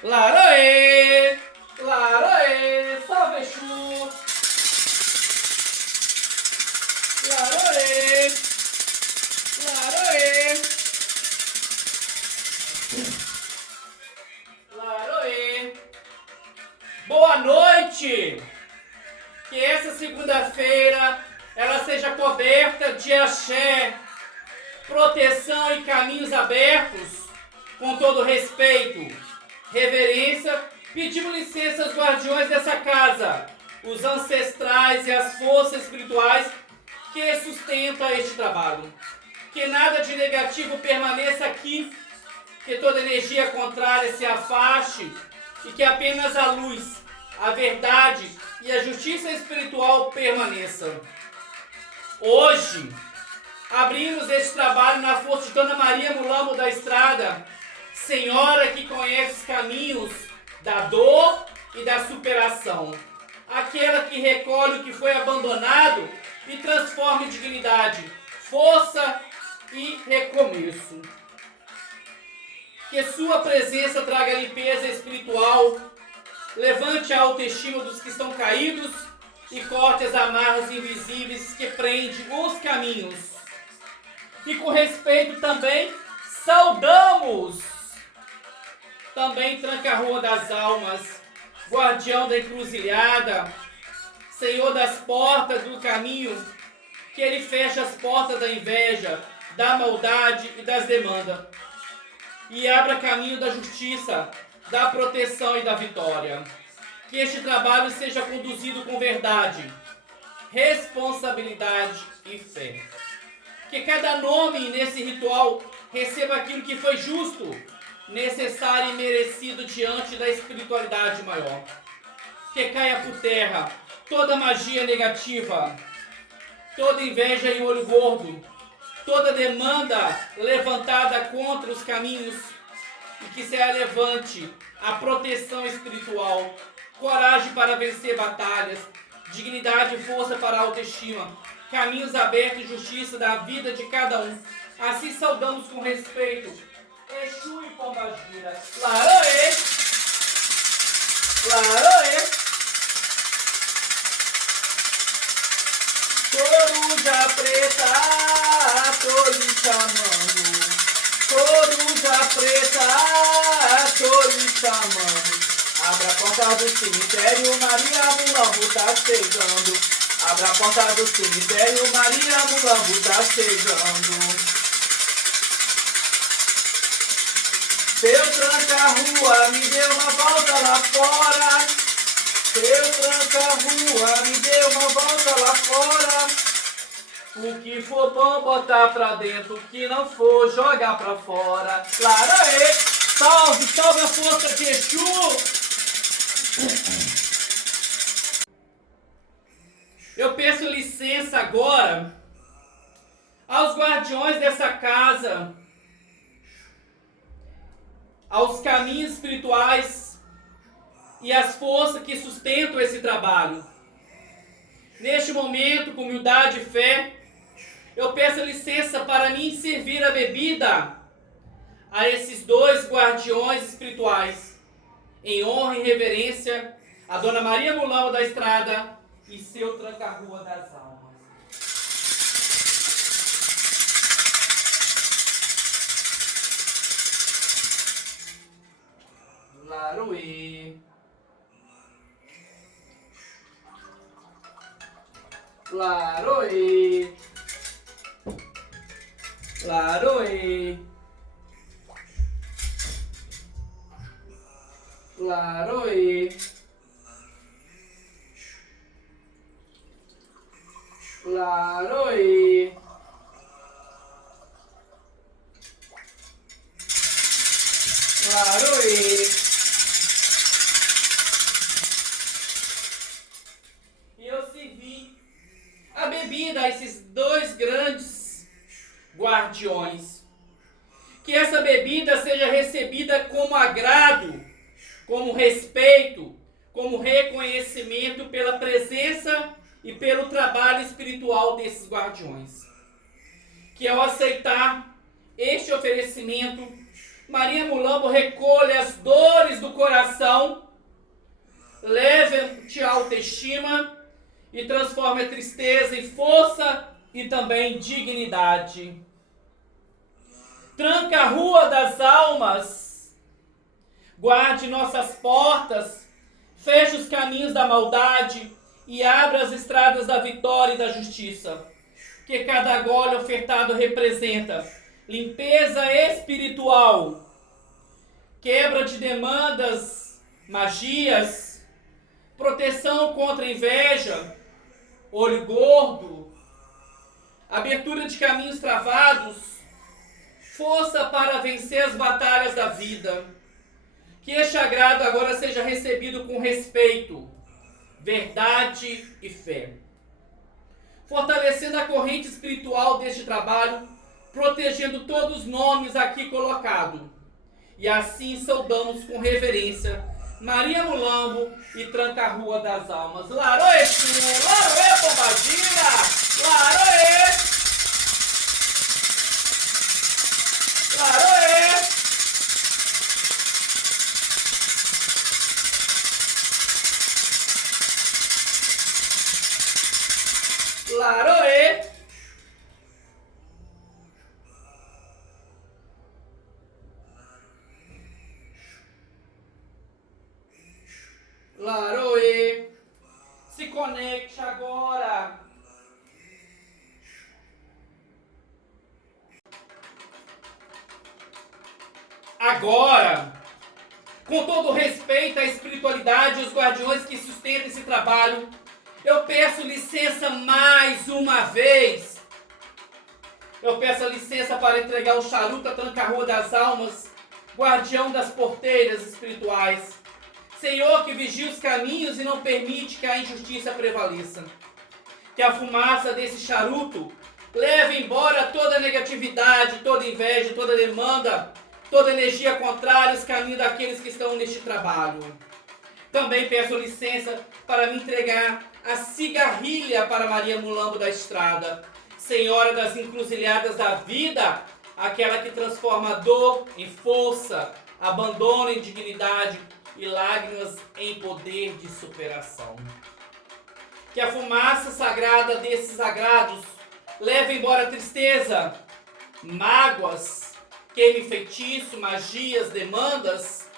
Laroê! Laroê! Salve Exu! Laroê! Laroê! Laroê! Boa noite! Que essa segunda-feira ela seja coberta de axé, proteção e caminhos abertos, com todo respeito, reverência. Pedimos licença aos guardiões dessa casa, os ancestrais e as forças espirituais que sustentam este trabalho. Que nada de negativo permaneça aqui, que toda energia contrária se afaste e que apenas a luz, a verdade e a justiça espiritual permaneçam. Hoje, abrimos este trabalho na força de Dona Maria Mulambo da Estrada, senhora que conhece os caminhos da dor e da superação. Aquela que recolhe o que foi abandonado e transforma em dignidade, força e recomeço. Que sua presença traga limpeza espiritual, levante a autoestima dos que estão caídos e corte as amarras invisíveis que prendem os caminhos. E com respeito também saudamos também Tranca-Rua das Almas, guardião da encruzilhada, senhor das portas do caminho, que ele fecha as portas da inveja, da maldade e das demandas, e abra caminho da justiça, da proteção e da vitória. Que este trabalho seja conduzido com verdade, responsabilidade e fé. Que cada nome nesse ritual receba aquilo que foi justo, necessário e merecido diante da espiritualidade maior. Que caia por terra toda magia negativa, toda inveja e olho gordo, toda demanda levantada contra os caminhos, e que se levante a proteção espiritual, coragem para vencer batalhas, dignidade e força para a autoestima, caminhos abertos e justiça da vida de cada um. Assim saudamos com respeito Exu e Pombagira. Laroê! Laroê! Coruja preta, tô lhe chamando. Coruja preta, tô lhe chamando. Abra a porta do cemitério, Maria Mulambo tá chegando. Abra a porta do cemitério, Maria Mulambo tá chegando. Seu tranca-rua me deu uma volta lá fora. Seu tranca-rua me deu uma volta lá fora. O que for bom botar pra dentro, o que não for jogar pra fora. Laroê! Salve, salve a força de Exu! Eu peço licença agora aos guardiões dessa casa, aos caminhos espirituais e às forças que sustentam esse trabalho. Neste momento, com humildade e fé, eu peço licença para mim servir a bebida a esses dois guardiões espirituais, em honra e reverência a Dona Maria Mulambo da Estrada e seu Tranca-Rua das Almas. Laroê! Laroê! Laroê! Laroê! Laroê! Laroê! E eu servi a bebida a esses dois grandes guardiões. Que essa bebida seja recebida como agrado, como respeito, como reconhecimento pela presença e pelo trabalho espiritual desses guardiões. Que ao aceitar este oferecimento, Maria Mulambo recolhe as dores do coração, leva-te a autoestima e transforma a tristeza em força e também dignidade. Tranca a rua das almas, guarde nossas portas, feche os caminhos da maldade e abra as estradas da vitória e da justiça. Que cada gole ofertado representa limpeza espiritual, quebra de demandas, magias, proteção contra inveja, olho gordo, abertura de caminhos travados, força para vencer as batalhas da vida. Que este agrado agora seja recebido com respeito, verdade e fé. Fortalecendo a corrente espiritual deste trabalho, protegendo todos os nomes aqui colocados. E assim saudamos com reverência Maria Mulambo e Tranca a Rua das Almas. Laroê, Laroê, Pombagira! Laroê! Laroê! Laroê! Laroê! Se conecte agora! Agora, com todo respeito à espiritualidade e os guardiões que sustentam esse trabalho, eu peço licença mais uma vez. Eu peço a licença para entregar o charuto a Tranca-Rua das Almas, guardião das porteiras espirituais. Senhor que vigia os caminhos e não permite que a injustiça prevaleça. Que a fumaça desse charuto leve embora toda negatividade, toda inveja, toda demanda, toda energia contrária aos caminhos daqueles que estão neste trabalho. Também peço licença para me entregar a cigarrilha para Maria Mulambo da Estrada, Senhora das encruzilhadas da vida, aquela que transforma a dor em força, abandono em dignidade e lágrimas em poder de superação. Que a fumaça sagrada desses agrados leve embora a tristeza, mágoas, queime feitiço, magias, demandas,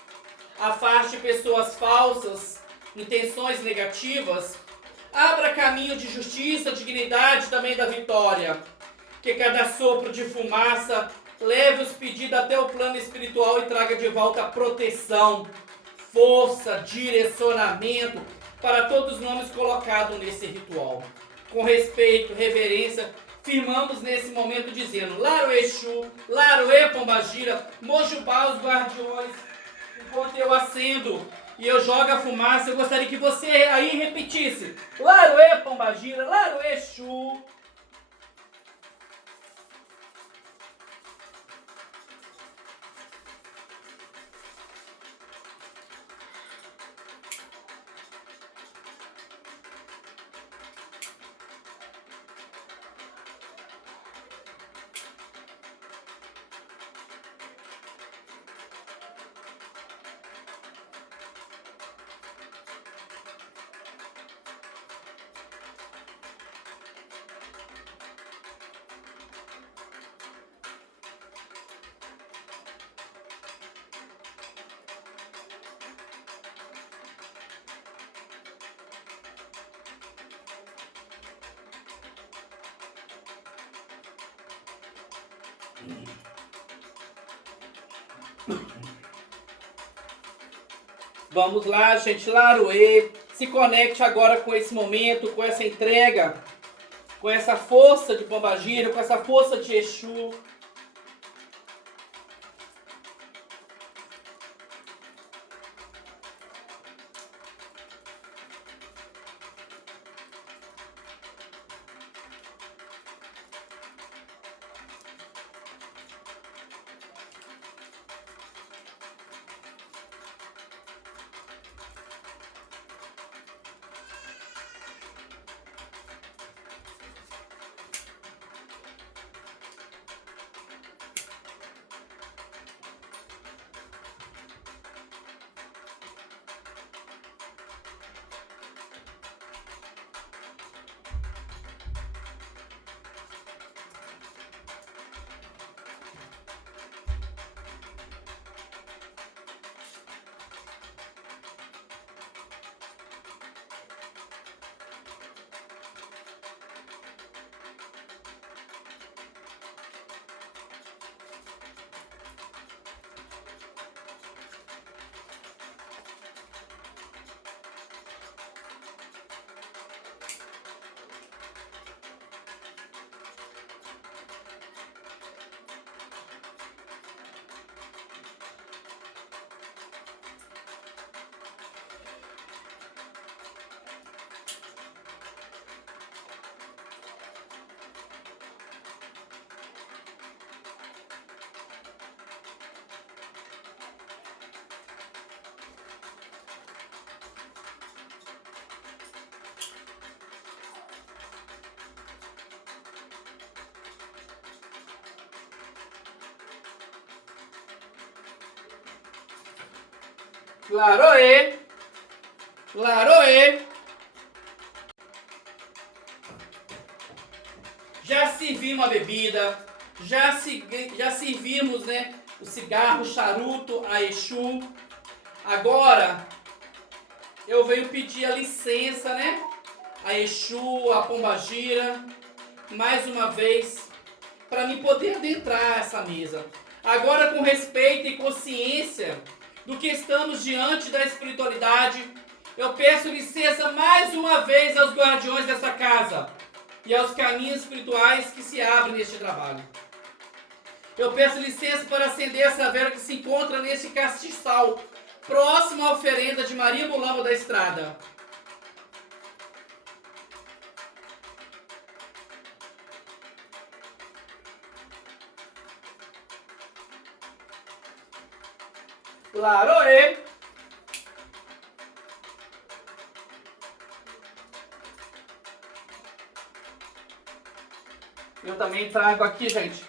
afaste pessoas falsas, intenções negativas, abra caminho de justiça, dignidade e também da vitória. Que cada sopro de fumaça leve os pedidos até o plano espiritual e traga de volta proteção, força, direcionamento para todos os nomes colocados nesse ritual. Com respeito, reverência, firmamos nesse momento dizendo: Laroê Exu, Laroê Pombagira, Mojubá os guardiões. Enquanto eu acendo e eu jogo a fumaça, eu gostaria que você aí repetisse: Laroê Pombagira, Laroê Exu. Vamos lá, gente. Laroê, se conecte agora com esse momento, com essa entrega, com essa força de Pombagira, com essa força de Exu. Laroê. Laroê. Já servimos a bebida, já servimos, né, o cigarro, o charuto, a Exu. Agora eu venho pedir a licença, né, a Exu, a Pombagira, mais uma vez, para mim poder adentrar essa mesa. Agora com respeito e consciência do que estamos diante da espiritualidade, eu peço licença mais uma vez aos guardiões dessa casa e aos caminhos espirituais que se abrem neste trabalho. Eu peço licença para acender essa vela que se encontra neste castiçal, próximo à oferenda de Maria Mulamba da Estrada. Laroê. Eu também trago aqui, gente,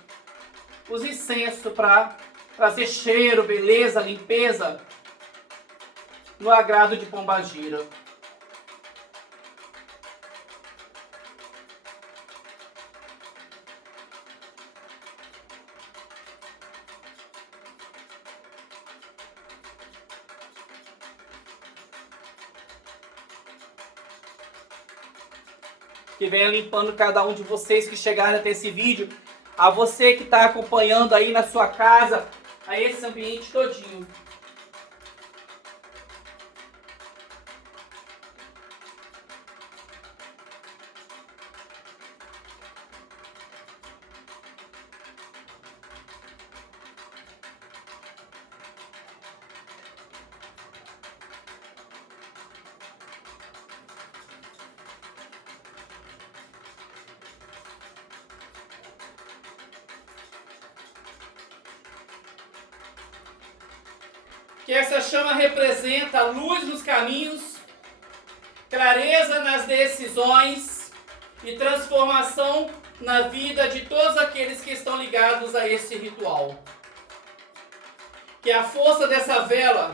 os incensos para trazer cheiro, beleza, limpeza no agrado de Pombagira. Que venha limpando cada um de vocês que chegaram até esse vídeo. A você que está acompanhando aí na sua casa, a esse ambiente todinho. Que essa chama representa a luz nos caminhos, clareza nas decisões e transformação na vida de todos aqueles que estão ligados a esse ritual. Que a força dessa vela,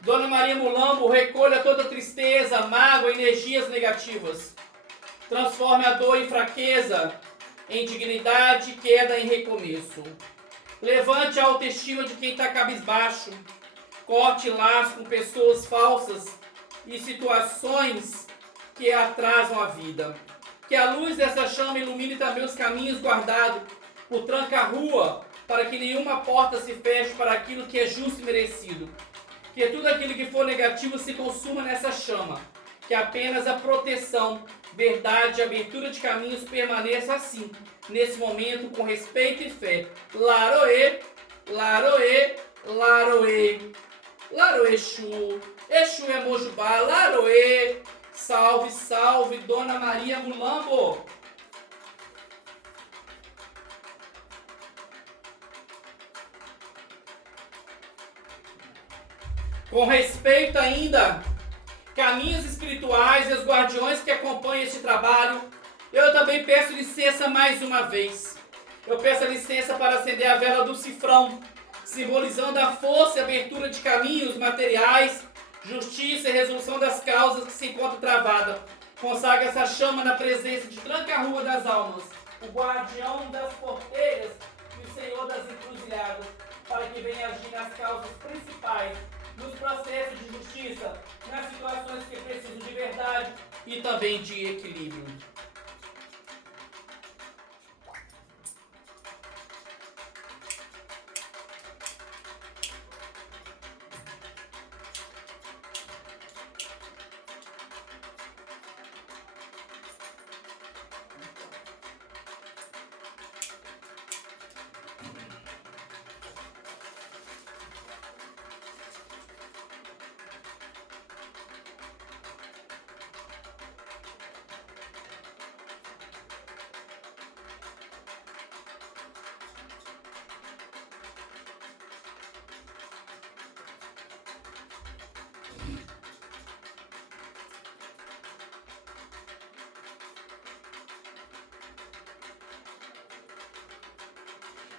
Dona Maria Mulambo, recolha toda tristeza, mágoa, energias negativas. Transforme a dor em fraqueza, em dignidade, queda em recomeço. Levante a autoestima de quem está cabisbaixo. Corte laços com pessoas falsas e situações que atrasam a vida. Que a luz dessa chama ilumine também os caminhos guardados por tranca-rua, para que nenhuma porta se feche para aquilo que é justo e merecido. Que tudo aquilo que for negativo se consuma nessa chama. Que apenas a proteção, verdade e abertura de caminhos permaneça assim, nesse momento, com respeito e fé. Laroê, Laroê, Laroê. Laroê Exu, Exu é Mojubá, Laroê, salve, salve, Dona Maria Mulambo. Com respeito ainda, caminhos espirituais e os guardiões que acompanham este trabalho, eu também peço licença mais uma vez. Eu peço a licença para acender a vela do cifrão, simbolizando a força e abertura de caminhos materiais, justiça e resolução das causas que se encontram travadas. Consagra essa chama na presença de tranca-rua das almas, o guardião das porteiras e o senhor das encruzilhadas, para que venha agir nas causas principais, nos processos de justiça, nas situações que precisam de verdade e também de equilíbrio.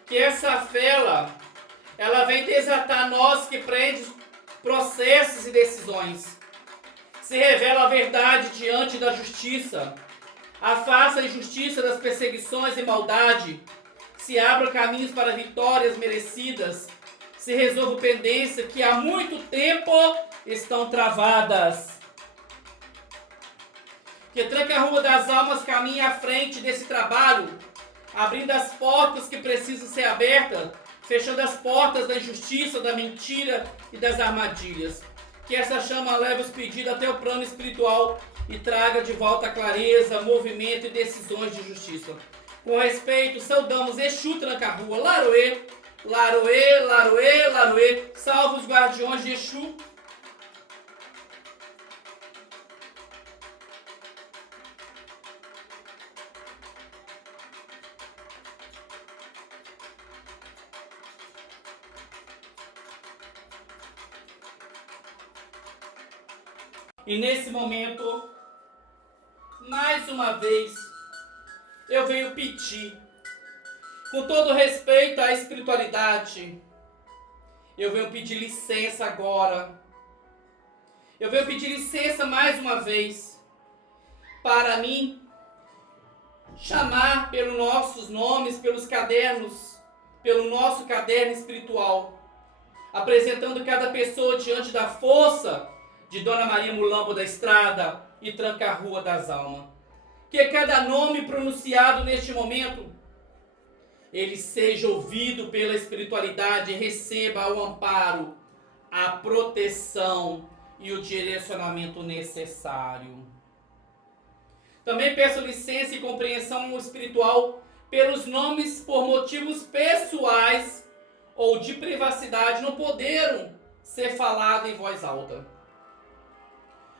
Que essa vela, ela vem desatar nós que prende processos e decisões. Se revela a verdade diante da justiça. Afasta a injustiça das perseguições e maldade. Se abra caminhos para vitórias merecidas. Se resolva pendências que há muito tempo estão travadas. Que tranca a rua das almas caminhe à frente desse trabalho, abrindo as portas que precisam ser abertas, fechando as portas da injustiça, da mentira e das armadilhas. Que essa chama leve os pedidos até o plano espiritual e traga de volta clareza, movimento e decisões de justiça. Com respeito, saudamos Exu Tranca-Rua, Laroê, Laroê, Laroê, Laroê, salve os guardiões de Exu. E nesse momento, mais uma vez, eu venho pedir, com todo respeito à espiritualidade, eu venho pedir licença agora. Eu venho pedir licença mais uma vez, para mim, chamar pelos nossos nomes, pelos cadernos, pelo nosso caderno espiritual, apresentando cada pessoa diante da força de Dona Maria Mulambo da Estrada e Tranca-Rua das Almas. Que cada nome pronunciado neste momento, ele seja ouvido pela espiritualidade e receba o amparo, a proteção e o direcionamento necessário. Também peço licença e compreensão espiritual pelos nomes por motivos pessoais ou de privacidade não poderam ser falados em voz alta,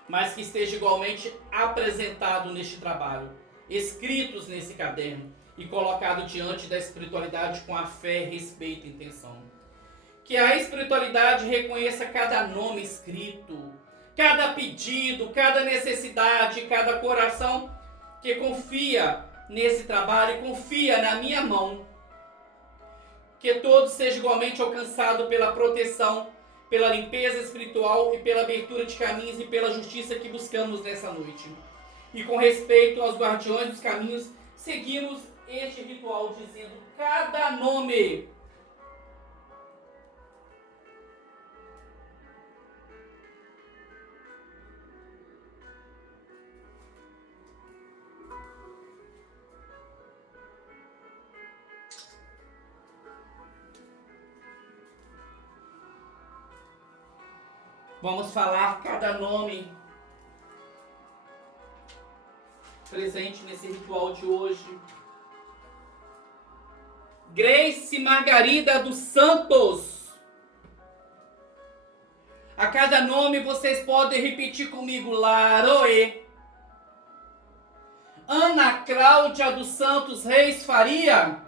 mas que esteja igualmente apresentado neste trabalho, escritos nesse caderno e colocado diante da espiritualidade com a fé, respeito e intenção. Que a espiritualidade reconheça cada nome escrito, cada pedido, cada necessidade, cada coração que confia nesse trabalho e confia na minha mão. Que todos sejam igualmente alcançados pela proteção, pela limpeza espiritual e pela abertura de caminhos e pela justiça que buscamos nessa noite. E com respeito aos guardiões dos caminhos, seguimos este ritual dizendo cada nome. Vamos falar cada nome presente nesse ritual de hoje. Grace Margarida dos Santos. A cada nome vocês podem repetir comigo. Laroê. Ana Cláudia dos Santos Reis Faria.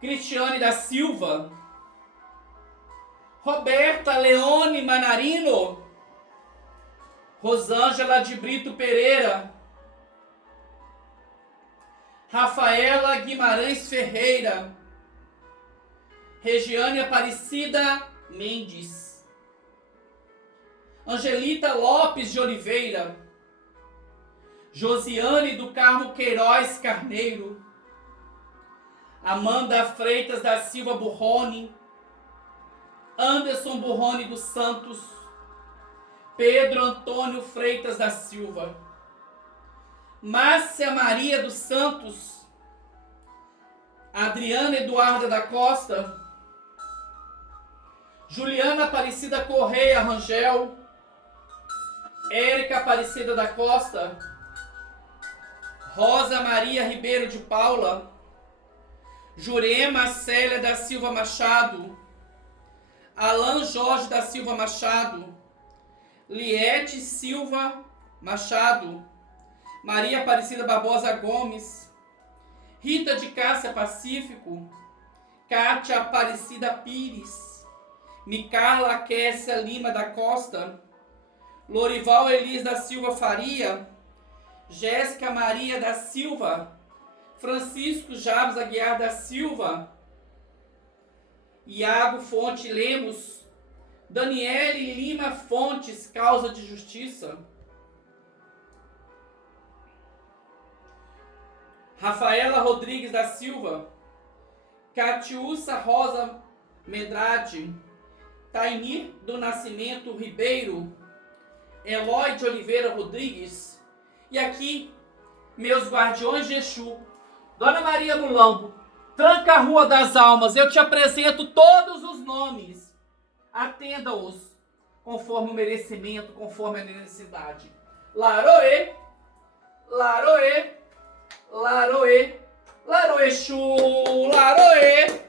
Cristiane da Silva. Roberta Leone Manarino. Rosângela de Brito Pereira. Rafaela Guimarães Ferreira. Regiane Aparecida Mendes. Angelita Lopes de Oliveira. Josiane do Carmo Queiroz Carneiro. Amanda Freitas da Silva Burrone. Anderson Burrone dos Santos. Pedro Antônio Freitas da Silva. Márcia Maria dos Santos. Adriana Eduarda da Costa. Juliana Aparecida Correia Rangel. Érica Aparecida da Costa. Rosa Maria Ribeiro de Paula. Jurema Célia da Silva Machado. Alan Jorge da Silva Machado. Liete Silva Machado. Maria Aparecida Barbosa Gomes. Rita de Cássia Pacífico. Cátia Aparecida Pires. Micarla Kessia Lima da Costa. Lorival Elis da Silva Faria. Jéssica Maria da Silva. Francisco Jabes Aguiar da Silva. Iago Fonte Lemos, Daniele Lima Fontes, causa de justiça. Rafaela Rodrigues da Silva, Catiúça Rosa Medrade, Tainir do Nascimento Ribeiro, Eloy de Oliveira Rodrigues. E aqui, meus guardiões de Exu, Dona Maria Mulambo, Tranca a Rua das Almas, eu te apresento todos os nomes. Atenda-os conforme o merecimento, conforme a necessidade. Laroê, Laroê, Laroê, Laroê Exu, Laroê.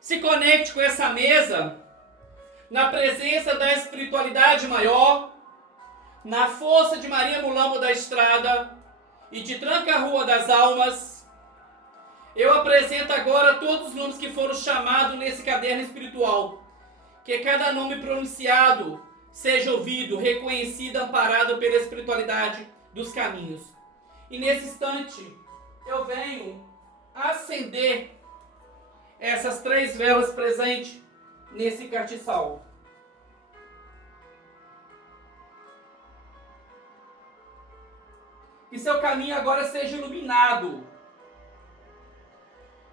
Se conecte com essa mesa na presença da espiritualidade maior, na força de Maria Mulambo da Estrada e de Tranca a Rua das Almas. Eu apresento agora todos os nomes que foram chamados nesse caderno espiritual. Que cada nome pronunciado seja ouvido, reconhecido, amparado pela espiritualidade dos caminhos. E nesse instante, eu venho acender essas 3 velas presentes nesse castiçal. Que seu caminho agora seja iluminado.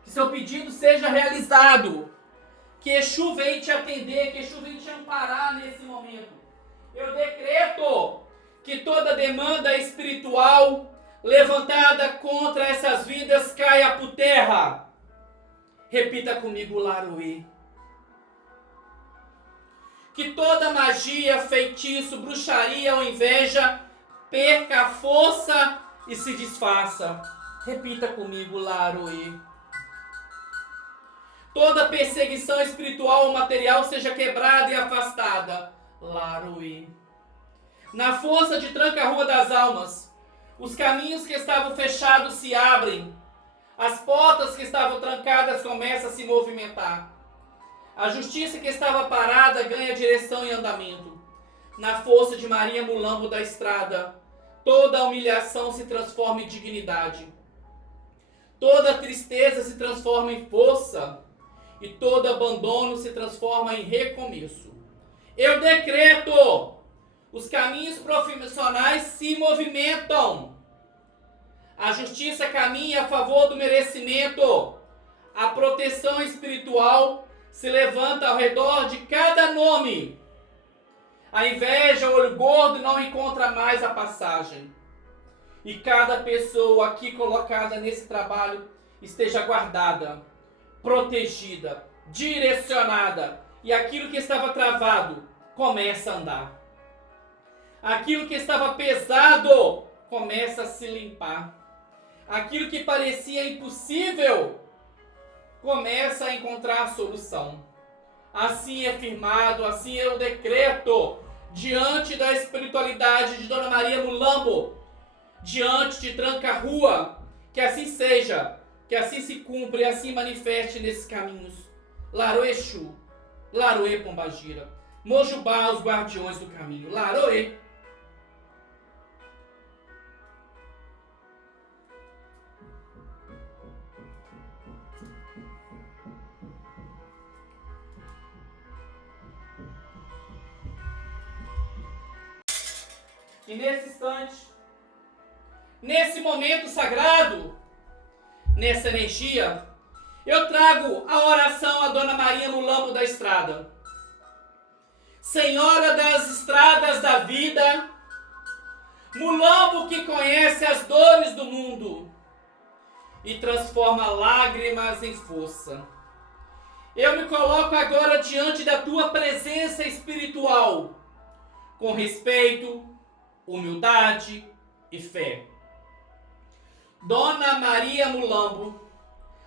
Que seu pedido seja realizado. Que Exu venha te atender, que Exu venha te amparar nesse momento. Eu decreto que toda demanda espiritual levantada contra essas vidas caia por terra. Repita comigo, Laroê. Que toda magia, feitiço, bruxaria ou inveja perca a força e se desfaça. Repita comigo, Laroê. Toda perseguição espiritual ou material seja quebrada e afastada. Laroê. Na força de Tranca a Rua das Almas, os caminhos que estavam fechados se abrem. As portas que estavam trancadas começam a se movimentar. A justiça que estava parada ganha direção e andamento. Na força de Maria Mulambo da Estrada, toda humilhação se transforma em dignidade. Toda tristeza se transforma em força. E todo abandono se transforma em recomeço. Eu decreto: os caminhos profissionais se movimentam. A justiça caminha a favor do merecimento. A proteção espiritual se levanta ao redor de cada nome. A inveja, o olho gordo não encontra mais a passagem. E cada pessoa aqui colocada nesse trabalho esteja guardada, protegida, direcionada. E aquilo que estava travado começa a andar. Aquilo que estava pesado começa a se limpar. Aquilo que parecia impossível começa a encontrar a solução. Assim é firmado, assim eu decreto, diante da espiritualidade de Dona Maria Mulambo, diante de Tranca a Rua, que assim seja, que assim se cumpra e assim manifeste nesses caminhos. Laroê Exu, Laroê Pombagira, Mojubá, os guardiões do caminho. Laroê. E nesse instante, nesse momento sagrado, nessa energia, eu trago a oração a Dona Maria Mulambo da Estrada. Senhora das estradas da vida, Mulambo que conhece as dores do mundo e transforma lágrimas em força. Eu me coloco agora diante da tua presença espiritual, com respeito, humildade e fé. Dona Maria Mulambo,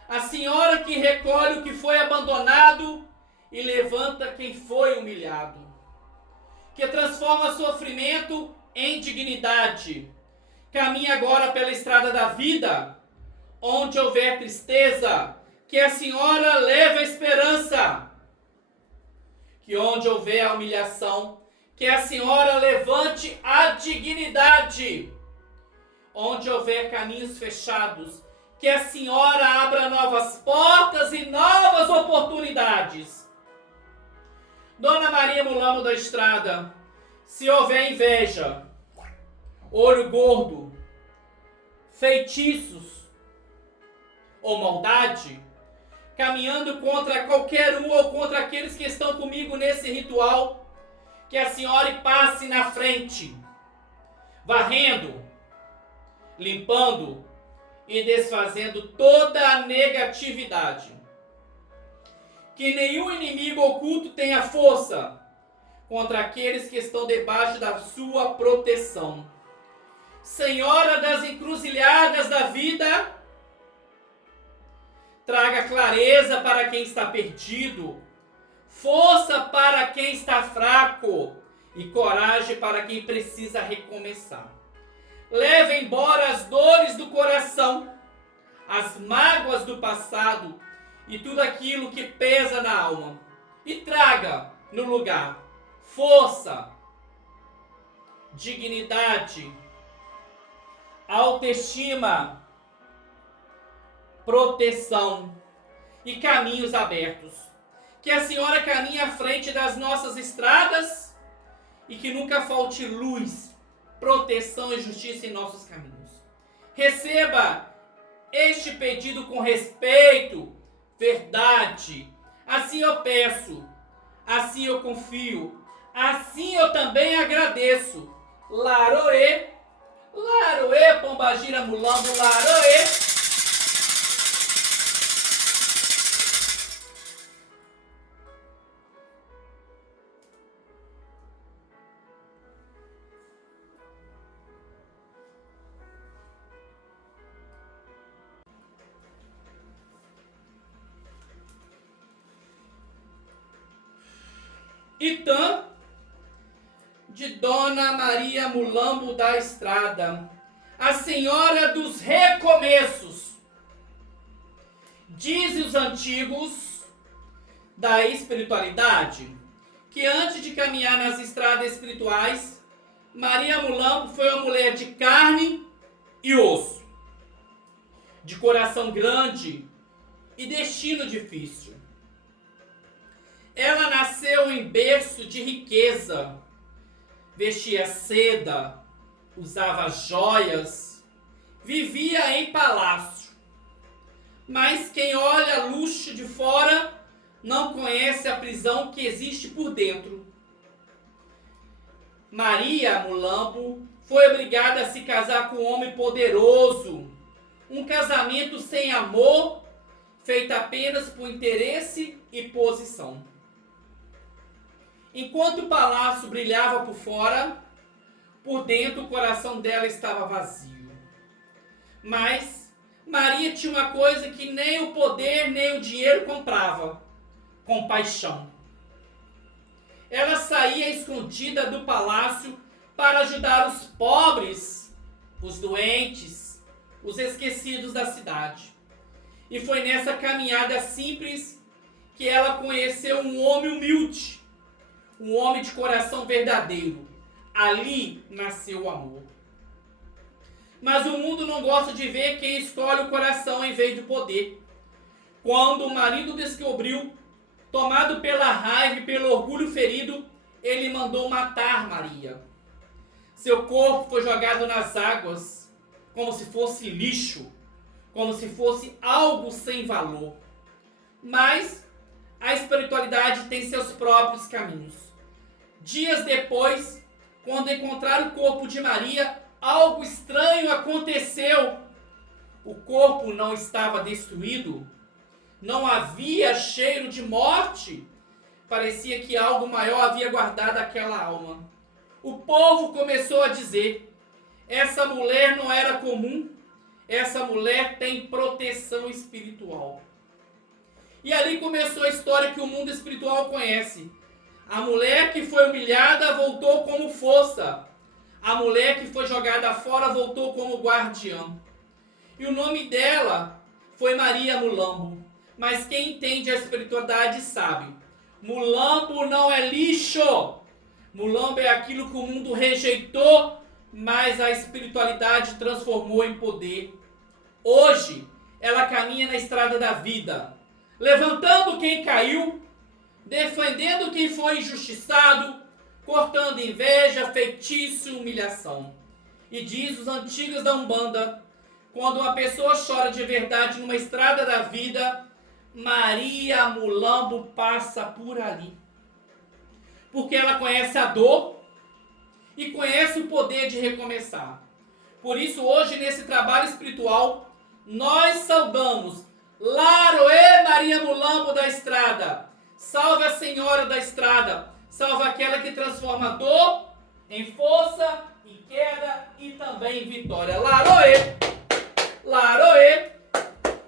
a senhora que recolhe o que foi abandonado e levanta quem foi humilhado, que transforma sofrimento em dignidade, caminha agora pela estrada da vida, onde houver tristeza, que a senhora leve a esperança, que onde houver a humilhação, Que a senhora levante a dignidade. Onde houver caminhos fechados, que a senhora abra novas portas e novas oportunidades. Dona Maria Mulambo da Estrada, se houver inveja, olho gordo, feitiços ou maldade, caminhando contra qualquer um ou contra aqueles que estão comigo nesse ritual, que a senhora passe na frente, varrendo, limpando e desfazendo toda a negatividade. Que nenhum inimigo oculto tenha força contra aqueles que estão debaixo da sua proteção. Senhora das encruzilhadas da vida, traga clareza para quem está perdido, força para quem está fraco e coragem para quem precisa recomeçar. Leve embora as dores do coração, as mágoas do passado e tudo aquilo que pesa na alma. E traga no lugar força, dignidade, autoestima, proteção e caminhos abertos. Que a senhora caminhe à frente das nossas estradas e que nunca falte luz, proteção e justiça em nossos caminhos. Receba este pedido com respeito, verdade. Assim eu peço, assim eu confio, assim eu também agradeço. Laroê, Laroê, Pombagira Mulambo, Laroê. Itã, de Dona Maria Mulambo da Estrada, a senhora dos recomeços. Dizem os antigos da espiritualidade que antes de caminhar nas estradas espirituais, Maria Mulambo foi uma mulher de carne e osso, de coração grande e destino difícil. Ela nasceu em berço de riqueza, vestia seda, usava joias, vivia em palácio. Mas quem olha luxo de fora não conhece a prisão que existe por dentro. Maria Mulambo foi obrigada a se casar com um homem poderoso, um casamento sem amor, feito apenas por interesse e posição. Enquanto o palácio brilhava por fora, por dentro o coração dela estava vazio. Mas Maria tinha uma coisa que nem o poder nem o dinheiro comprava: compaixão. Ela saía escondida do palácio para ajudar os pobres, os doentes, os esquecidos da cidade. E foi nessa caminhada simples que ela conheceu um homem humilde, um homem de coração verdadeiro. Ali nasceu o amor. Mas o mundo não gosta de ver quem escolhe o coração em vez do poder. Quando o marido descobriu, tomado pela raiva e pelo orgulho ferido, ele mandou matar Maria. Seu corpo foi jogado nas águas, como se fosse lixo, como se fosse algo sem valor. Mas a espiritualidade tem seus próprios caminhos. Dias depois, quando encontraram o corpo de Maria, algo estranho aconteceu. O corpo não estava destruído, não havia cheiro de morte. Parecia que algo maior havia guardado aquela alma. O povo começou a dizer: essa mulher não era comum, essa mulher tem proteção espiritual. E ali começou a história que o mundo espiritual conhece. A mulher que foi humilhada voltou como força. A mulher que foi jogada fora voltou como guardiã. E o nome dela foi Maria Mulambo. Mas quem entende a espiritualidade sabe: Mulambo não é lixo. Mulamba é aquilo que o mundo rejeitou, mas a espiritualidade transformou em poder. Hoje, ela caminha na estrada da vida, levantando quem caiu, defendendo quem foi injustiçado, cortando inveja, feitiço e humilhação. E diz os antigos da Umbanda, quando uma pessoa chora de verdade numa estrada da vida, Maria Mulambo passa por ali. Porque ela conhece a dor e conhece o poder de recomeçar. Por isso, hoje, nesse trabalho espiritual, nós saudamos Laroê Maria Mulambo da estrada. Salve a Senhora da estrada. Salve aquela que transforma dor em força, em queda e também em vitória. Laroê! Laroê!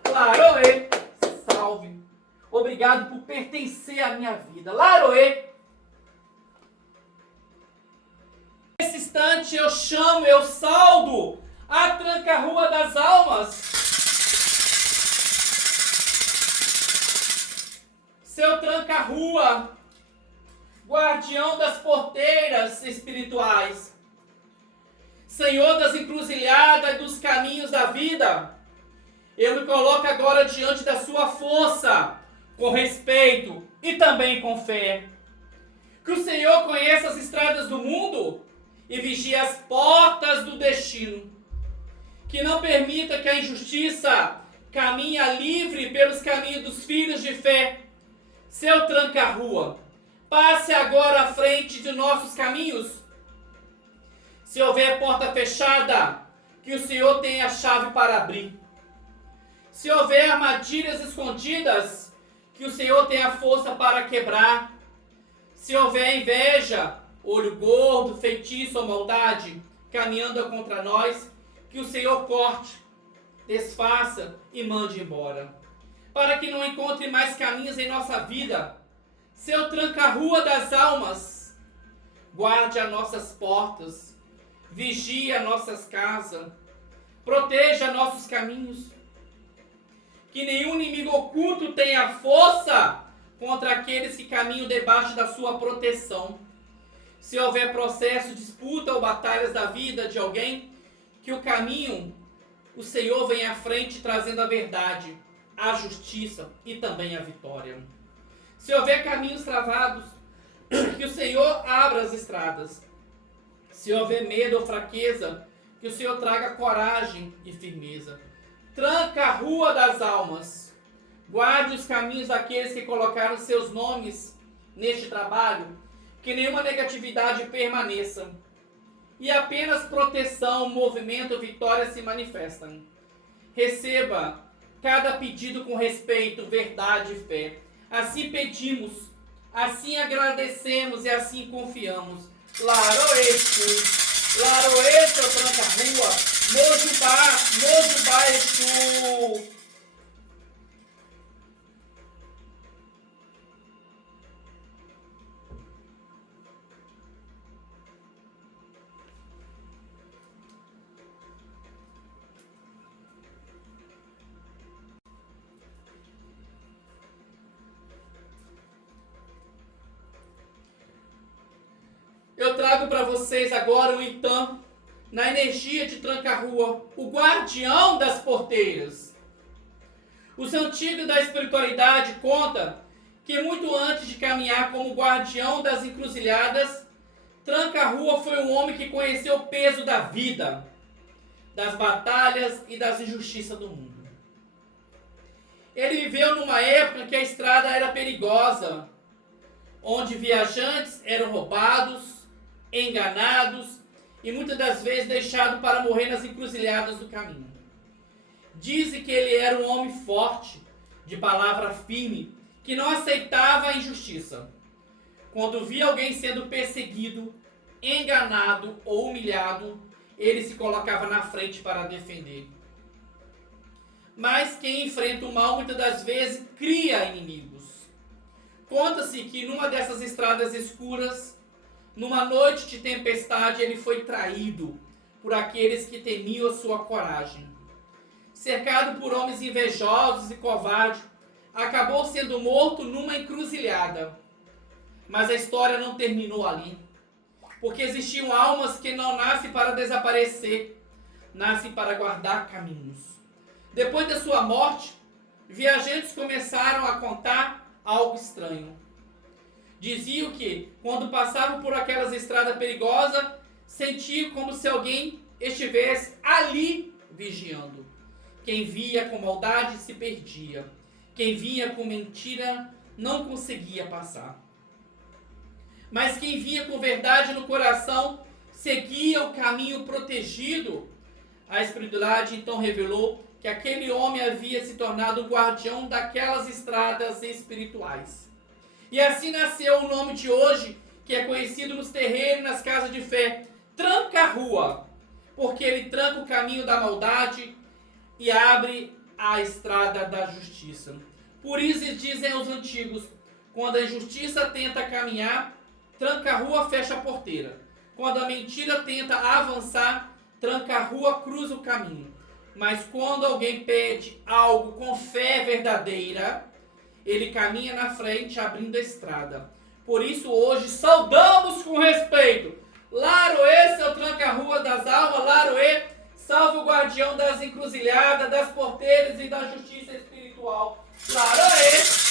Laroê! Salve! Obrigado por pertencer à minha vida. Laroê! Nesse instante eu chamo, eu saldo a tranca-rua das almas. Seu tranca-rua, guardião das porteiras espirituais, Senhor das encruzilhadas e dos caminhos da vida, eu me coloco agora diante da sua força, com respeito e também com fé. Que o Senhor conheça as estradas do mundo e vigie as portas do destino. Que não permita que a injustiça caminhe livre pelos caminhos dos filhos de fé. Seu tranca-rua, passe agora à frente de nossos caminhos. Se houver porta fechada, que o Senhor tenha a chave para abrir. Se houver armadilhas escondidas, que o Senhor tenha força para quebrar. Se houver inveja, olho gordo, feitiço ou maldade caminhando contra nós, que o Senhor corte, desfaça e mande embora. Para que não encontre mais caminhos em nossa vida, seu tranca-rua das almas, guarde as nossas portas, vigie as nossas casas, proteja nossos caminhos. Que nenhum inimigo oculto tenha força contra aqueles que caminham debaixo da sua proteção. Se houver processo, disputa ou batalhas da vida de alguém, que o caminho, o Senhor venha à frente trazendo a verdade, a justiça e também a vitória. Se houver caminhos travados, que o Senhor abra as estradas. Se houver medo ou fraqueza, que o Senhor traga coragem e firmeza. Tranca a rua das almas. Guarde os caminhos daqueles que colocaram seus nomes neste trabalho. Que nenhuma negatividade permaneça. E apenas proteção, movimento, vitória se manifestam. Receba cada pedido com respeito, verdade e fé. Assim pedimos, assim agradecemos e assim confiamos. Laroeste, Laroeste, eu tranca-rua, Mojubá, Exu. Eu trago para vocês agora o Itã, na energia de tranca-rua, o guardião das porteiras. Os antigos da espiritualidade contam que muito antes de caminhar como guardião das encruzilhadas, tranca-rua foi um homem que conheceu o peso da vida, das batalhas e das injustiças do mundo. Ele viveu numa época em que a estrada era perigosa, onde viajantes eram roubados, enganados e muitas das vezes deixados para morrer nas encruzilhadas do caminho. Dizem que ele era um homem forte, de palavra firme, que não aceitava a injustiça. Quando via alguém sendo perseguido, enganado ou humilhado, ele se colocava na frente para defender. Mas quem enfrenta o mal muitas das vezes cria inimigos. Conta-se que numa dessas estradas escuras, numa noite de tempestade, ele foi traído por aqueles que temiam a sua coragem. Cercado por homens invejosos e covardes, acabou sendo morto numa encruzilhada. Mas a história não terminou ali. Porque existiam almas que não nascem para desaparecer, nascem para guardar caminhos. Depois da sua morte, viajantes começaram a contar algo estranho. Diziam que, quando passavam por aquelas estradas perigosas, sentiam como se alguém estivesse ali vigiando. Quem via com maldade se perdia. Quem vinha com mentira não conseguia passar. Mas quem vinha com verdade no coração seguia o caminho protegido. A espiritualidade então revelou que aquele homem havia se tornado o guardião daquelas estradas espirituais. E assim nasceu o nome de hoje, que é conhecido nos terreiros e nas casas de fé, Tranca-Rua, porque ele tranca o caminho da maldade e abre a estrada da justiça. Por isso dizem os antigos, quando a injustiça tenta caminhar, Tranca-Rua fecha a porteira. Quando a mentira tenta avançar, Tranca-Rua cruza o caminho. Mas quando alguém pede algo com fé verdadeira, ele caminha na frente abrindo a estrada. Por isso hoje saudamos com respeito Laroê, seu Tranca-Rua das almas, Laroê, salve o guardião das encruzilhadas, das porteiras e da justiça espiritual. Laroê!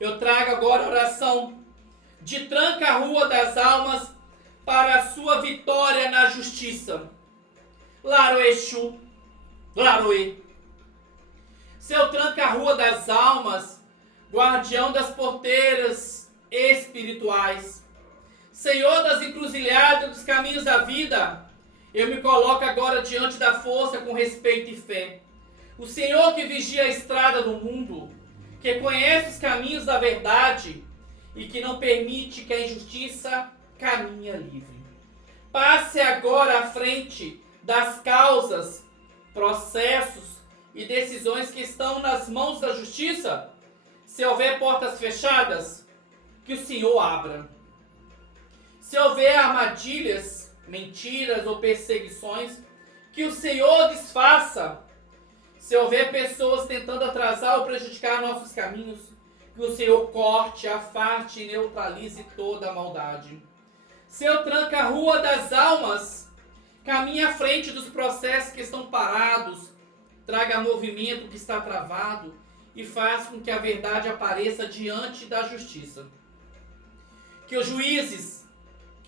Eu trago agora a oração de Tranca-Rua das almas para a sua vitória na justiça. Laroê Exu, Laroê. Seu Tranca-Rua das almas, guardião das porteiras espirituais, Senhor das encruzilhadas dos caminhos da vida, eu me coloco agora diante da força com respeito e fé. O Senhor que vigia a estrada do mundo, que conhece os caminhos da verdade e que não permite que a injustiça caminhe livre. Passe agora à frente das causas, processos e decisões que estão nas mãos da justiça. Se houver portas fechadas, que o Senhor abra. Se houver armadilhas, mentiras ou perseguições, que o Senhor desfaça. Se houver pessoas tentando atrasar ou prejudicar nossos caminhos, que o Senhor corte, afaste e neutralize toda a maldade. Seu Tranca-Rua das almas, caminhe à frente dos processos que estão parados, traga movimento que está travado e faça com que a verdade apareça diante da justiça. Que os juízes,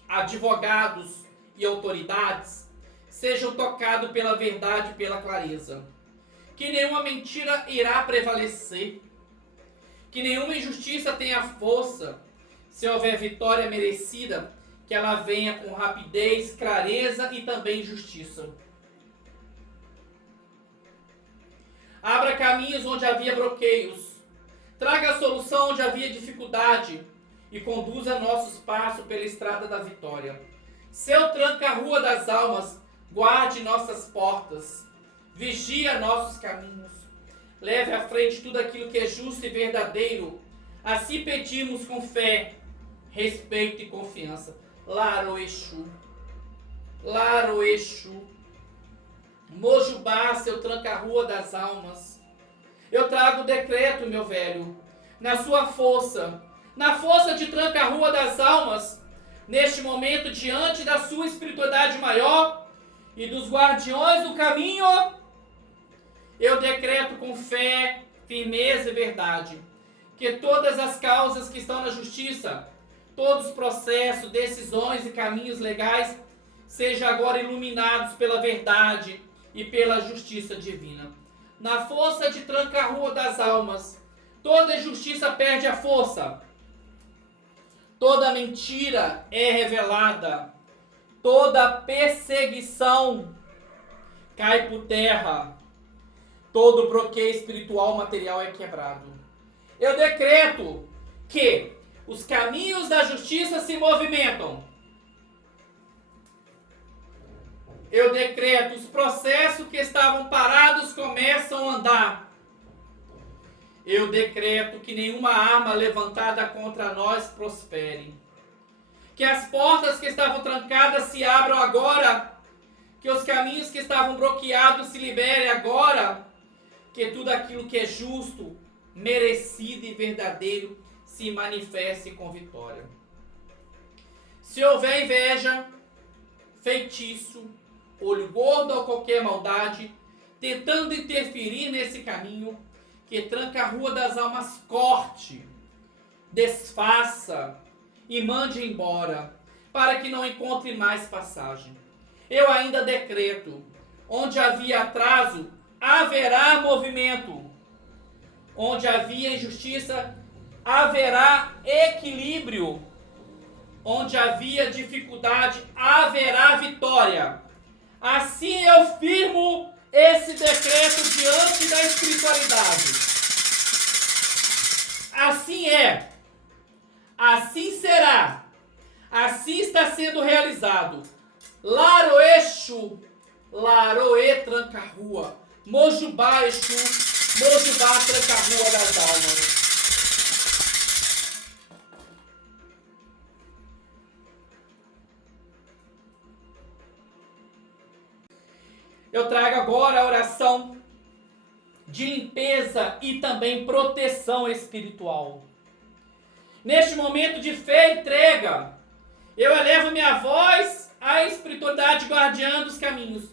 advogados e autoridades sejam tocados pela verdade e pela clareza. Que nenhuma mentira irá prevalecer. Que nenhuma injustiça tenha força. Se houver vitória merecida, que ela venha com rapidez, clareza e também justiça. Abra caminhos onde havia bloqueios. Traga a solução onde havia dificuldade. E conduza nossos passos pela estrada da vitória. Seu Tranca-Rua das almas, guarde nossas portas. Vigia nossos caminhos. Leve à frente tudo aquilo que é justo e verdadeiro. Assim pedimos com fé, respeito e confiança. Laroê Exu. Laroê Exu. Mojubá, seu Tranca-Rua das almas. Eu trago o decreto, meu velho, na sua força, na força de Tranca-Rua das almas, neste momento, diante da sua espiritualidade maior e dos guardiões do caminho, eu decreto com fé, firmeza e verdade, que todas as causas que estão na justiça, todos os processos, decisões e caminhos legais, sejam agora iluminados pela verdade e pela justiça divina. Na força de Tranca-Rua das almas, toda injustiça perde a força, toda mentira é revelada, toda perseguição cai por terra, todo bloqueio espiritual material é quebrado. Eu decreto que os caminhos da justiça se movimentam. Eu decreto os processos que estavam parados começam a andar. Eu decreto que nenhuma arma levantada contra nós prospere. Que as portas que estavam trancadas se abram agora. Que os caminhos que estavam bloqueados se liberem agora. Que tudo aquilo que é justo, merecido e verdadeiro se manifeste com vitória. Se houver inveja, feitiço, olho gordo ou qualquer maldade, tentando interferir nesse caminho, que tranca a rua das almas, corte, desfaça e mande embora, para que não encontre mais passagem. Eu ainda decreto, onde havia atraso, haverá movimento. Onde havia injustiça, haverá equilíbrio. Onde havia dificuldade, haverá vitória. Assim eu firmo esse decreto diante da espiritualidade. Assim é. Assim será. Assim está sendo realizado. Laroê Exu, Laroê tranca a rua. Mojubá Exu, Mojubá tranca a rua das almas. Eu trago agora a oração de limpeza e também proteção espiritual. Neste momento de fé e entrega, eu elevo minha voz à espiritualidade guardiã dos caminhos.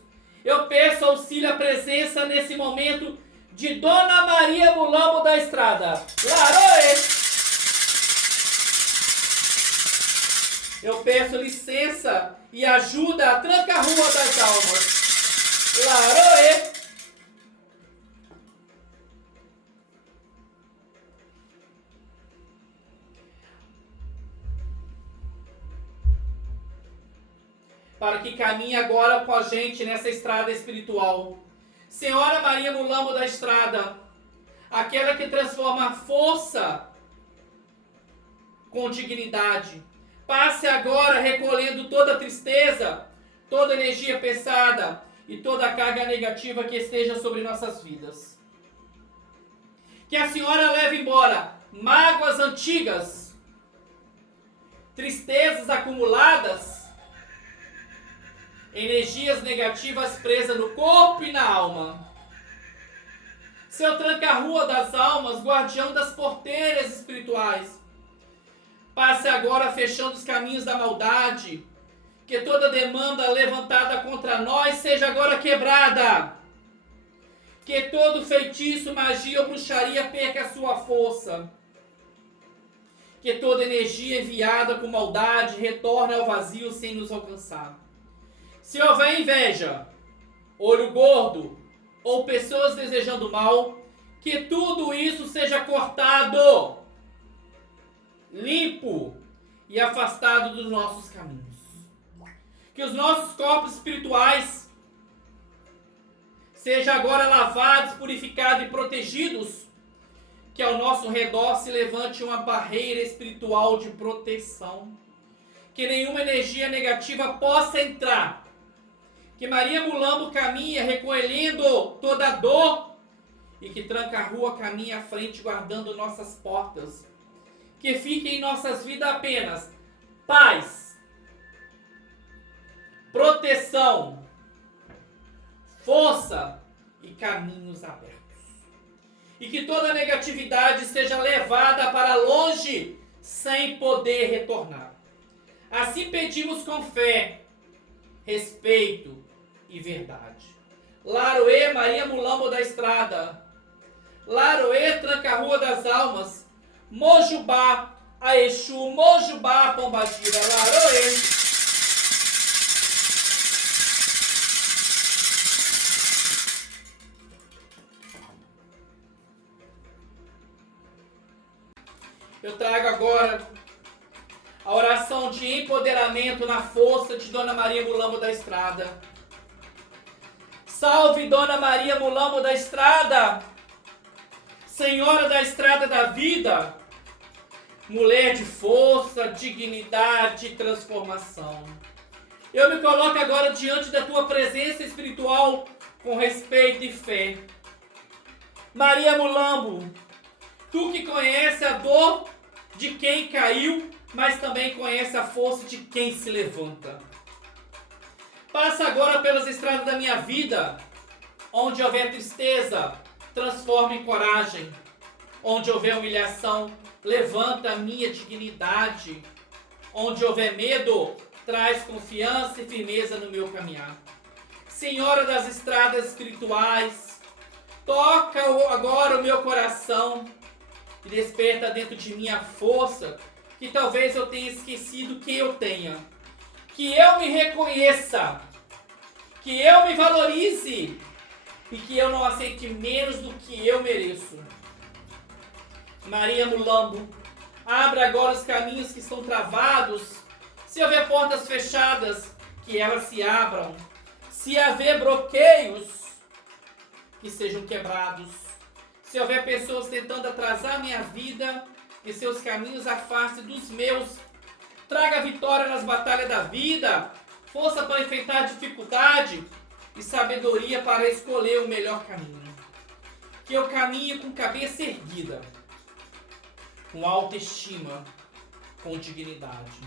Eu peço auxílio à presença nesse momento de Dona Maria Mulambo da Estrada. Laroê! Eu peço licença e ajuda a tranca a rua das almas. Laroê! Para que caminhe agora com a gente nessa estrada espiritual. Senhora Maria Mulambo da Estrada, aquela que transforma a força com dignidade. Passe agora recolhendo toda a tristeza, toda a energia pesada e toda a carga negativa que esteja sobre nossas vidas. Que a Senhora leve embora mágoas antigas, tristezas acumuladas, energias negativas presas no corpo e na alma. Seu tranca-rua das almas, guardião das porteiras espirituais, passe agora fechando os caminhos da maldade. Que toda demanda levantada contra nós seja agora quebrada. Que todo feitiço, magia ou bruxaria perca a sua força. Que toda energia enviada com maldade retorne ao vazio sem nos alcançar. Se houver inveja, olho gordo ou pessoas desejando mal, que tudo isso seja cortado, limpo e afastado dos nossos caminhos. Que os nossos corpos espirituais sejam agora lavados, purificados e protegidos. Que ao nosso redor se levante uma barreira espiritual de proteção. Que nenhuma energia negativa possa entrar. Que Maria Mulambo caminhe recolhendo toda a dor. E que tranca a rua caminhe à frente guardando nossas portas. Que fique em nossas vidas apenas paz, proteção, força e caminhos abertos. E que toda negatividade seja levada para longe sem poder retornar. Assim pedimos com fé, respeito e verdade. Laroê Maria Mulambo da Estrada. Laroê tranca a rua das almas. Mojubá a Exu, Mojubá a Pombagira. Laroê. Eu trago agora a oração de empoderamento na força de Dona Maria Mulambo da Estrada. Salve Dona Maria Mulambo da Estrada, Senhora da Estrada da Vida, mulher de força, dignidade e transformação. Eu me coloco agora diante da tua presença espiritual com respeito e fé. Maria Mulambo, Tu que conhece a dor de quem caiu, mas também conhece a força de quem se levanta. Passa agora pelas estradas da minha vida. Onde houver tristeza, transforma em coragem. Onde houver humilhação, levanta a minha dignidade. Onde houver medo, traz confiança e firmeza no meu caminhar. Senhora das estradas espirituais, toca agora o meu coração e desperta dentro de mim a força que talvez eu tenha esquecido que eu tenha. Que eu me reconheça, que eu me valorize e que eu não aceite menos do que eu mereço. Maria Mulambo, abra agora os caminhos que estão travados. Se houver portas fechadas, que elas se abram. Se haver bloqueios, que sejam quebrados. Se houver pessoas tentando atrasar minha vida, que seus caminhos afastem dos meus. Traga vitória nas batalhas da vida, força para enfrentar a dificuldade e sabedoria para escolher o melhor caminho. Que eu caminhe com cabeça erguida, com autoestima, com dignidade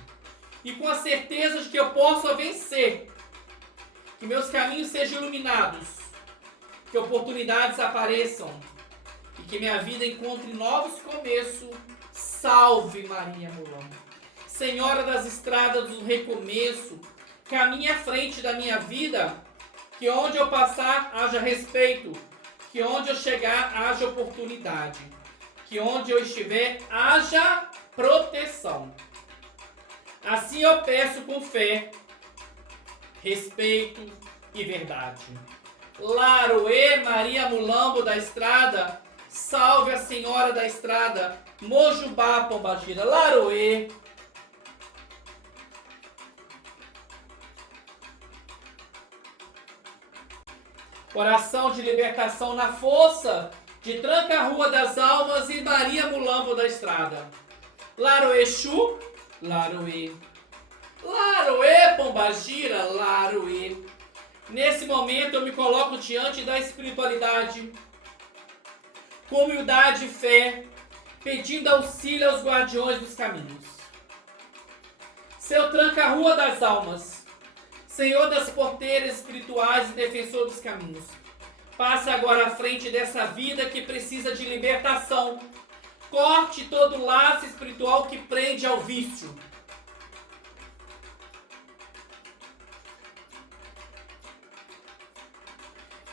e com a certeza de que eu posso vencer. Que meus caminhos sejam iluminados, que oportunidades apareçam e que minha vida encontre novos começos. Salve Maria Mulambo, Senhora das estradas do recomeço, caminhe à frente da minha vida, que onde eu passar haja respeito, que onde eu chegar haja oportunidade, que onde eu estiver haja proteção. Assim eu peço com fé, respeito e verdade. Laroê Maria Mulambo da Estrada, salve a Senhora da Estrada, Mojubá Pombagira, Laroê. Oração de libertação na força de Tranca-Rua das Almas e Maria Mulambo da Estrada. Laroê Exu, Laroê. Laroê Pombagira, Laroê. Nesse momento eu me coloco diante da espiritualidade, com humildade e fé, pedindo auxílio aos guardiões dos caminhos. Seu Tranca-Rua das Almas, Senhor das porteiras espirituais e defensor dos caminhos, passe agora à frente dessa vida que precisa de libertação. Corte todo laço espiritual que prende ao vício.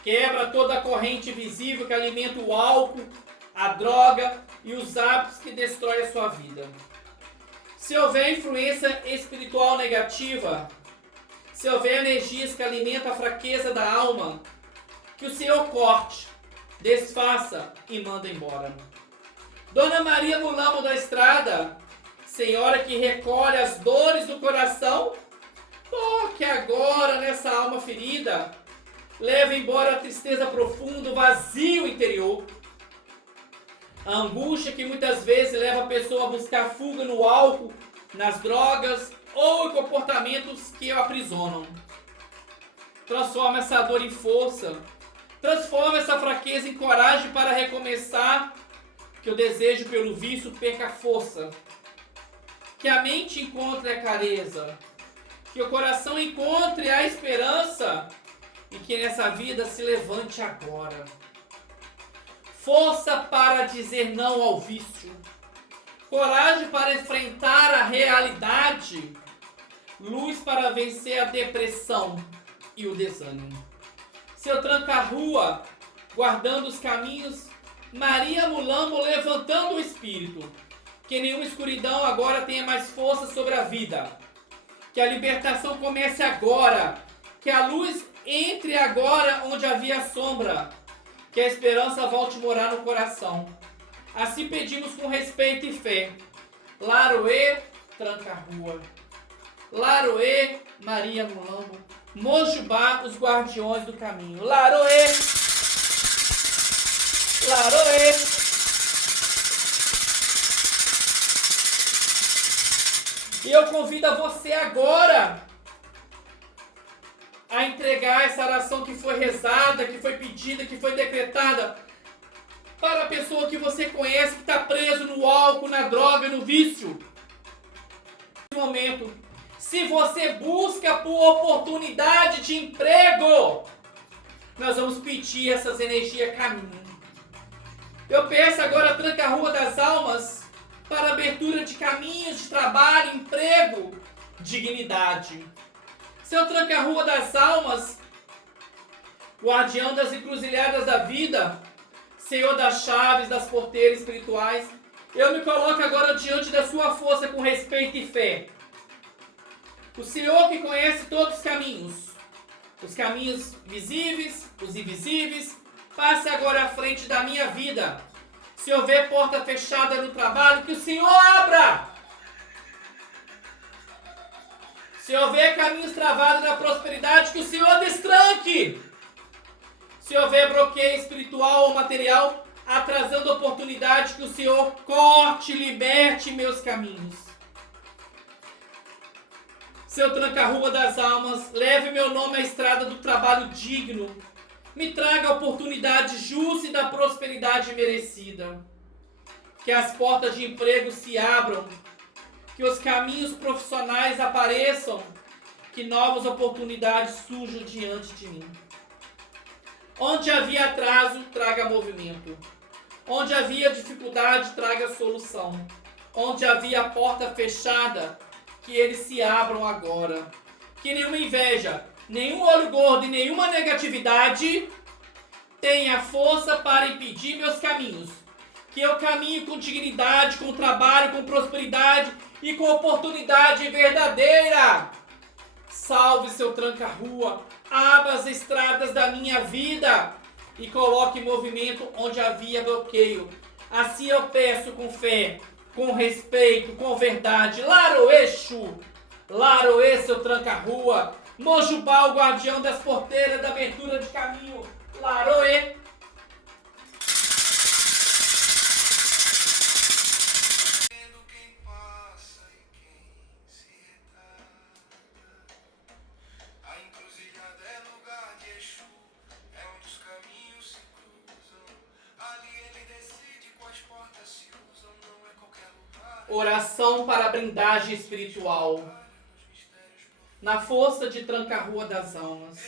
Quebra toda a corrente visível que alimenta o álcool, a droga e os hábitos que destroem a sua vida. Se houver influência espiritual negativa, se houver energias que alimentam a fraqueza da alma, que o Senhor corte, desfaça e manda embora. Dona Maria Mulambo da Estrada, Senhora que recolhe as dores do coração, toque agora nessa alma ferida. Leve embora a tristeza profunda, o vazio interior. A angústia que muitas vezes leva a pessoa a buscar fuga no álcool, nas drogas ou em comportamentos que o aprisionam. Transforma essa dor em força. Transforma essa fraqueza em coragem para recomeçar. Que o desejo pelo vício perca força. Que a mente encontre a clareza. Que o coração encontre a esperança. E que nessa vida se levante agora. Força para dizer não ao vício. Coragem para enfrentar a realidade. Luz para vencer a depressão e o desânimo. Seu Tranca-Rua, guardando os caminhos. Maria Mulambo levantando o espírito. Que nenhuma escuridão agora tenha mais força sobre a vida. Que a libertação comece agora. Que a luz entre agora onde havia sombra. Que a esperança volte a morar no coração. Assim pedimos com respeito e fé. Laroê, Tranca-Rua. Laroê, Maria Mulambo. Mojubá, os guardiões do caminho. Laroê. Laroê. E eu convido a você agora a entregar essa oração que foi rezada, que foi pedida, que foi decretada para a pessoa que você conhece que está preso no álcool, na droga, no vício. Nesse momento, se você busca por oportunidade de emprego, nós vamos pedir essas energias caminho. Eu peço agora a tranca-rua das almas para abertura de caminhos de trabalho, emprego, dignidade. Seu tranca-rua das almas, guardião das encruzilhadas da vida, Senhor das chaves, das porteiras espirituais, eu me coloco agora diante da sua força com respeito e fé. O Senhor que conhece todos os caminhos visíveis, os invisíveis, passe agora à frente da minha vida. Se houver porta fechada no trabalho, que o Senhor abra. Se houver caminhos travados na prosperidade, que o Senhor destranque. Se houver bloqueio espiritual ou material, atrasando oportunidade, que o Senhor corte e liberte meus caminhos. Seu tranca-rua das almas, leve meu nome à estrada do trabalho digno. Me traga a oportunidade justa e da prosperidade merecida. Que as portas de emprego se abram. Que os caminhos profissionais apareçam. Que novas oportunidades surjam diante de mim. Onde havia atraso, traga movimento. Onde havia dificuldade, traga solução. Onde havia porta fechada, que eles se abram agora. Que nenhuma inveja, nenhum olho gordo e nenhuma negatividade tenha força para impedir meus caminhos. Que eu caminhe com dignidade, com trabalho, com prosperidade e com oportunidade verdadeira. Salve seu tranca-rua, abra as estradas da minha vida e coloque em movimento onde havia bloqueio. Assim eu peço com fé, com respeito, com verdade. Laroexu, Laroê, seu tranca-rua. Mojubá, o guardião das porteiras da abertura de caminho. Laroê. Oração para a blindagem espiritual. Na força de tranca-rua das almas.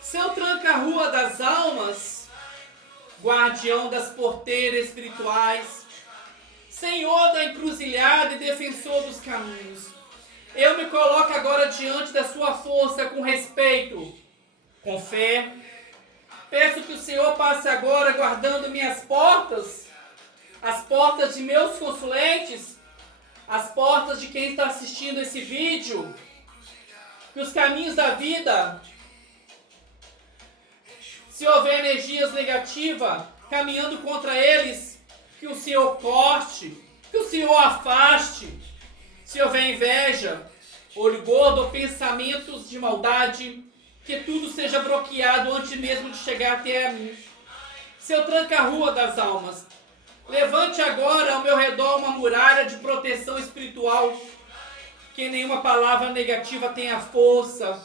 Seu tranca-rua das almas, guardião das porteiras espirituais, Senhor da encruzilhada e defensor dos caminhos. Eu me coloco agora diante da sua força com respeito, com fé. Peço que o Senhor passe agora guardando minhas portas, as portas de meus consulentes, as portas de quem está assistindo esse vídeo, que os caminhos da vida, se houver energias negativas caminhando contra eles, que o Senhor corte, que o Senhor afaste. Se houver inveja, olho gordo ou pensamentos de maldade, que tudo seja bloqueado antes mesmo de chegar até a mim. Seu tranca-rua das almas, levante agora ao meu redor uma muralha de proteção espiritual, que nenhuma palavra negativa tenha força,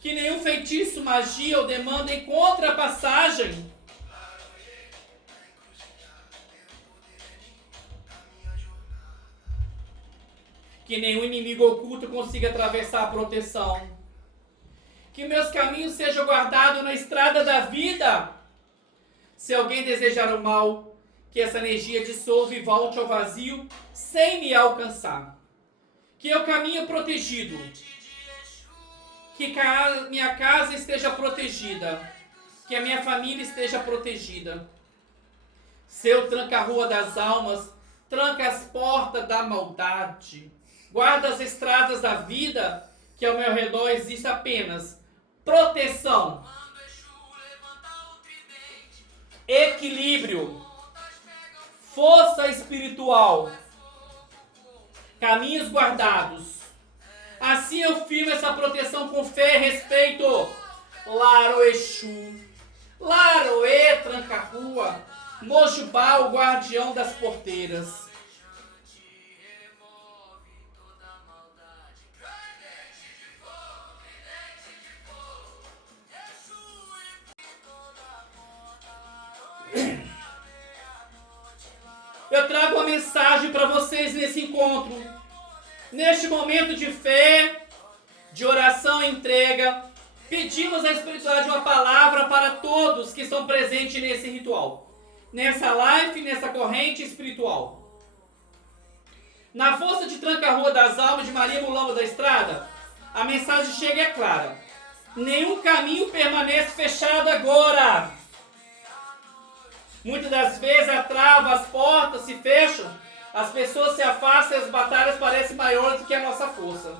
que nenhum feitiço, magia ou demanda encontre a passagem. Que nenhum inimigo oculto consiga atravessar a proteção. Que meus caminhos sejam guardados na estrada da vida. Se alguém desejar o mal, que essa energia dissolva e volte ao vazio sem me alcançar. Que eu caminhe protegido. Que minha casa esteja protegida. Que a minha família esteja protegida. Seu tranca-rua das almas, tranca as portas da maldade. Guarda as estradas da vida, que ao meu redor existe apenas proteção, equilíbrio, força espiritual, caminhos guardados. Assim eu firmo essa proteção com fé e respeito. Laroexu, Laroê, tranca-rua, Mojubá, o guardião das porteiras. mensagem para vocês nesse encontro. Neste momento de fé, de oração e entrega, pedimos à espiritualidade uma palavra para todos que estão presentes nesse ritual, nessa live, nessa corrente espiritual. Na força de Tranca-Rua das Almas de Maria Mulamba da Estrada, a mensagem chega e é clara. Nenhum caminho permanece fechado agora. Muitas das vezes a trava, as portas se fecham, as pessoas se afastam e as batalhas parecem maiores do que a nossa força.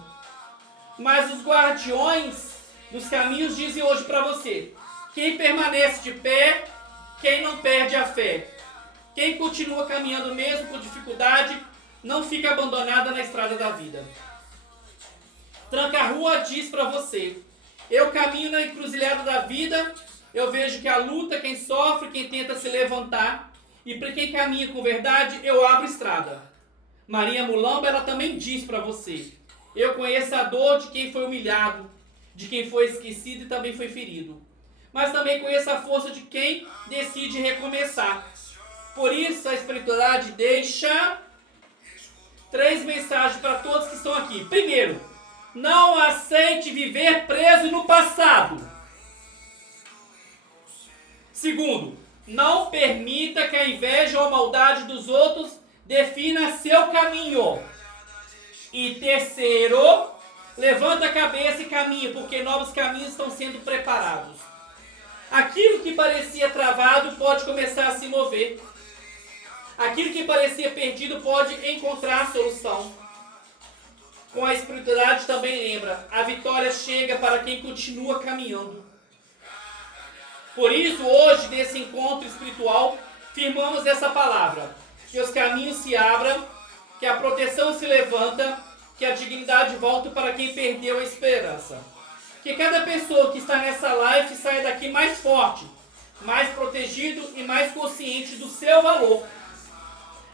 Mas os guardiões dos caminhos dizem hoje para você: quem permanece de pé, quem não perde a fé. Quem continua caminhando mesmo com dificuldade, não fica abandonada na estrada da vida. Tranca-Rua diz para você: eu caminho na encruzilhada da vida, eu vejo que a luta, quem sofre, quem tenta se levantar, e para quem caminha com verdade, eu abro estrada. Maria Mulamba, ela também diz para você: eu conheço a dor de quem foi humilhado, de quem foi esquecido e também foi ferido. Mas também conheço a força de quem decide recomeçar. Por isso, a espiritualidade deixa 3 mensagens para todos que estão aqui. Primeiro, não aceite viver preso no passado. Segundo, não permita que a inveja ou a maldade dos outros defina seu caminho. E terceiro, levanta a cabeça e caminha, porque novos caminhos estão sendo preparados. Aquilo que parecia travado pode começar a se mover. Aquilo que parecia perdido pode encontrar solução. Com a espiritualidade também lembra, a vitória chega para quem continua caminhando. Por isso, hoje, nesse encontro espiritual, firmamos essa palavra: que os caminhos se abram, que a proteção se levanta, que a dignidade volta para quem perdeu a esperança. Que cada pessoa que está nessa live saia daqui mais forte, mais protegido e mais consciente do seu valor.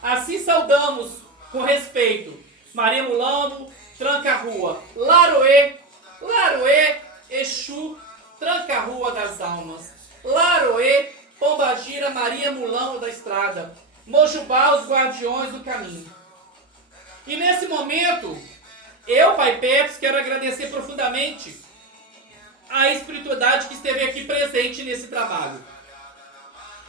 Assim saudamos com respeito Maria Mulamba, Tranca-Rua, Laroê, Laroê, Exu, Tranca-Rua das Almas, Laroê, Pombagira, Maria Mulamba da Estrada, Mojubá, os guardiões do caminho. E nesse momento, eu, Pai Peps, quero agradecer profundamente a espiritualidade que esteve aqui presente nesse trabalho.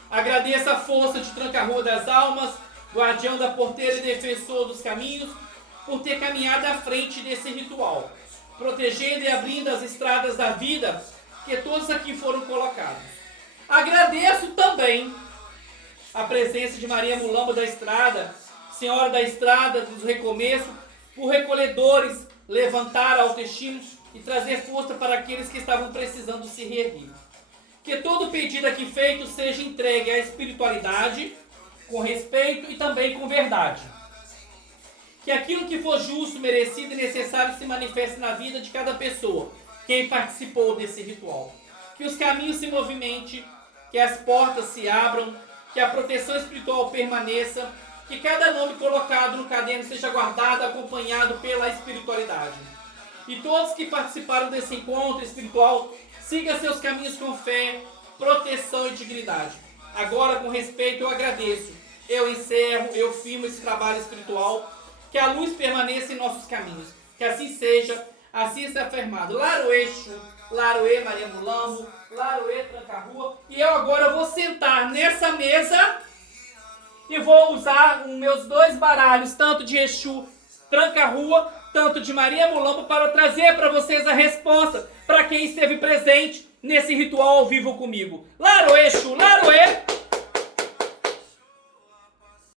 Agradeço a força de Tranca-Rua das Almas, guardião da porteira e defensor dos caminhos, por ter caminhado à frente desse ritual, protegendo e abrindo as estradas da vida que todos aqui foram colocados. Agradeço também a presença de Maria Mulamba da Estrada, Senhora da Estrada dos Recomeços, por recolhedores levantar a autoestima e trazer força para aqueles que estavam precisando se reerguer. Que todo pedido aqui feito seja entregue à espiritualidade, com respeito e também com verdade. Que aquilo que for justo, merecido e necessário se manifeste na vida de cada pessoa, quem participou desse ritual. Que os caminhos se movimentem, que as portas se abram, que a proteção espiritual permaneça, que cada nome colocado no caderno seja guardado, acompanhado pela espiritualidade. E todos que participaram desse encontro espiritual, sigam seus caminhos com fé, proteção e dignidade. Agora, com respeito, eu agradeço. Eu encerro, eu firmo esse trabalho espiritual. Que a luz permaneça em nossos caminhos. Que assim seja, assim está afirmado. Laroê Exu, Laroê Maria Mulamba, Laroê Tranca-Rua. E eu agora vou sentar nessa mesa e vou usar os meus 2 baralhos, tanto de Exu, Tranca-Rua, tanto de Maria Mulamba, para trazer para vocês a resposta para quem esteve presente nesse ritual ao vivo comigo. Laroê Exu, Laroê.